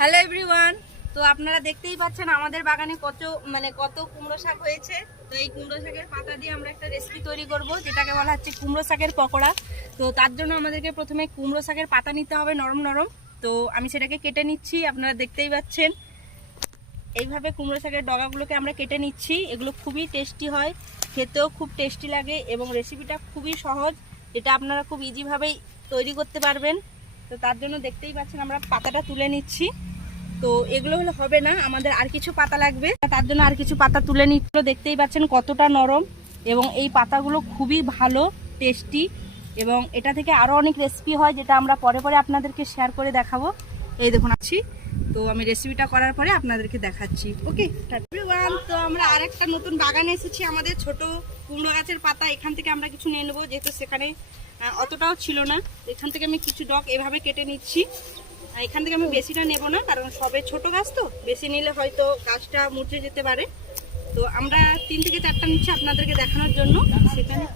Hello everyone. তো আপনারা দেখতেই পাচ্ছেন আমাদের বাগানে কত কুমড়ো শাক হয়েছে। তো এই কুমড়ো শাকের পাতা দিয়ে আমরা একটা রেসিপি তৈরি করব, যেটাকে বলা হচ্ছে কুমড়ো শাকের পকোড়া। তো তার জন্য আমাদেরকে প্রথমে কুমড়ো শাকের পাতা নিতে হবে নরম নরম। তো আমি সেটাকে কেটে নিচ্ছি, আপনারা দেখতেই পাচ্ছেন। এইভাবে কুমড়ো শাকের ডগাগুলোকে আমরা কেটে নিচ্ছি। এগুলো খুবই টেস্টি হয়, খেতেও খুব টেস্টি লাগে এবং রেসিপিটা খুবই সহজ, এটা আপনারা খুব ইজিভাবেই তৈরি করতে পারবেন। তো তার জন্য দেখতেই পাচ্ছেন আমরা পাতাটা তুলে নিচ্ছি। তো এগুলো হলে হবে না, আমাদের আর কিছু পাতা লাগবে, তার জন্য আর কিছু পাতা তুলে নিচ্ছিল। দেখতেই পাচ্ছেন কতটা নরম এবং এই পাতাগুলো খুবই ভালো টেস্টি এবং এটা থেকে আরও অনেক রেসিপি হয়, যেটা আমরা পরে পরে আপনাদেরকে শেয়ার করে দেখাবো। এই দেখুন আছি, তো আমি রেসিপিটা করার পরে আপনাদেরকে দেখাচ্ছি। ওকে এভরিওয়ান, তো আমরা আরেকটা নতুন বাগানে এসেছি। আমাদের ছোট কুমড়ো গাছের পাতা এখান থেকে আমরা কিছু নিয়ে নেবো, যেহেতু সেখানে অতটাও ছিল না। এখান থেকে আমি কিছু ডগ এভাবে কেটে নিচ্ছি। এখান থেকে আমি বেশিটা নেব না, কারণ সবে ছোট গাছ, তো বেশি নিলে হয়তো গাছটা মুচড়ে যেতে পারে। তো আমরা 3 থেকে 4টা নিচ্ছি আপনাদেরকে দেখানোর জন্য। সেখানে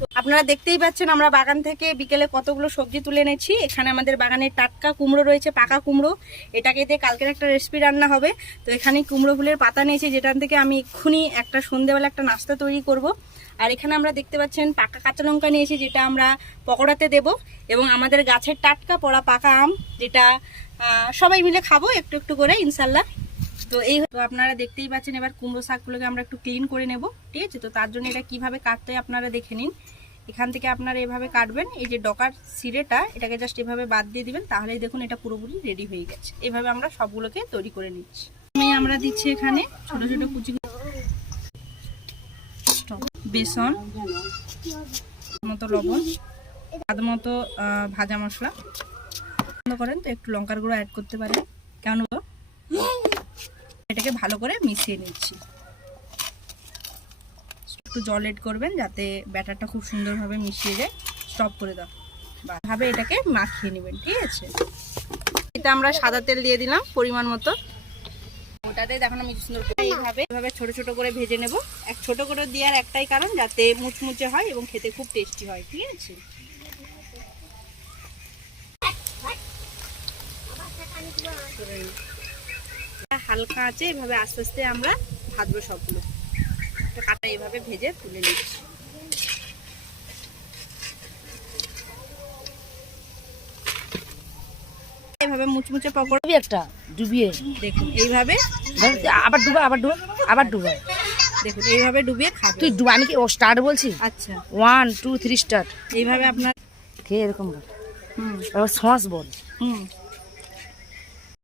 তো আপনারা দেখতেই পাচ্ছেন আমরা বাগান থেকে বিকেলে কতগুলো সবজি তুলে এনেছি। এখানে আমাদের বাগানে টাটকা কুমড়ো রয়েছে, পাকা কুমড়ো। এটাকে দিয়ে কালকের একটা রেসিপি রান্না হবে। তো এখানে কুমড়ো ফুলের পাতা নিয়েছি, যেটার থেকে আমি এক্ষুনি একটা সন্ধ্যেবেলা একটা নাস্তা তৈরি করব। আর এখানে আমরা দেখতে পাচ্ছেন পাকা কাঁচা লঙ্কা নিয়েছি, যেটা আমরা পকোড়াতে দেব, এবং আমাদের গাছের টাটকা পড়া পাকা আম, যেটা সবাই মিলে খাবো একটু একটু করে ইনশাল্লাহ। তো তো আপনারা দেখতেই পাচ্ছেন। এবার কুমড়ো শাকগুলোকে আমরা একটু ক্লিন করে নেব, ঠিক আছে? তো তার জন্য এটা কিভাবে কাটতে হয় আপনারা দেখে নিন। এখান থেকে আপনারা এভাবে কাটবেন, এই যে ডকার সিরেটা, এটাকে জাস্ট এভাবে বাদ দিয়ে দিবেন, তাহলেই দেখুন এটা পুরোপুরি রেডি হয়ে গেছে। এভাবে আমরা সবগুলোকে তৈরি করে নিচ্ছি। আমরা দিচ্ছি এখানে ছোট ছোট কুচি বেসন, মতো লবণ, স্বাদ মতো ভাজা মশলা করেন, তো একটু লঙ্কার গুঁড়ো অ্যাড করতে পারেন। কেন এটাকে ভালো করে মিশিয়ে নিচ্ছি। একটু জল এড করবেন যাতে ব্যাটারটা খুব সুন্দরভাবে মিশিয়ে যায়। স্টপ করে দাও, ভাবে এটাকে মাখিয়ে নেবেন, ঠিক আছে? এটা আমরা সাদা তেল দিয়ে দিলাম পরিমাণ মতো। ওটাতে দেখুন আমি সুন্দর করে এইভাবে ছোট ছোট করে ভেজে নেব। ছোট করে দেওয়ার একটাই কারণ, যাতে মুচমুচে হয় এবং খেতে খুব টেস্টি হয়, ঠিক আছে? হালকা আছে, এভাবে আস্তে আস্তে আমরা ভাজবো সবগুলো। কাটা এইভাবে ভেজে তুলে নিচ্ছি। এইভাবে মুচমুচে পকোড়া একটা ডুবিয়ে দেখুন, এইভাবে আবার ডুবা আবার ডুবা আবার ডুবা। দেখুন এইভাবে ডুবিয়ে খাবে। তুই ডুবা, আমি কি ও স্টার্ট বলছি? আচ্ছা, 1 2 3 স্টার্ট। এইভাবে আপনার খেয়ে এরকম বল। সস বল।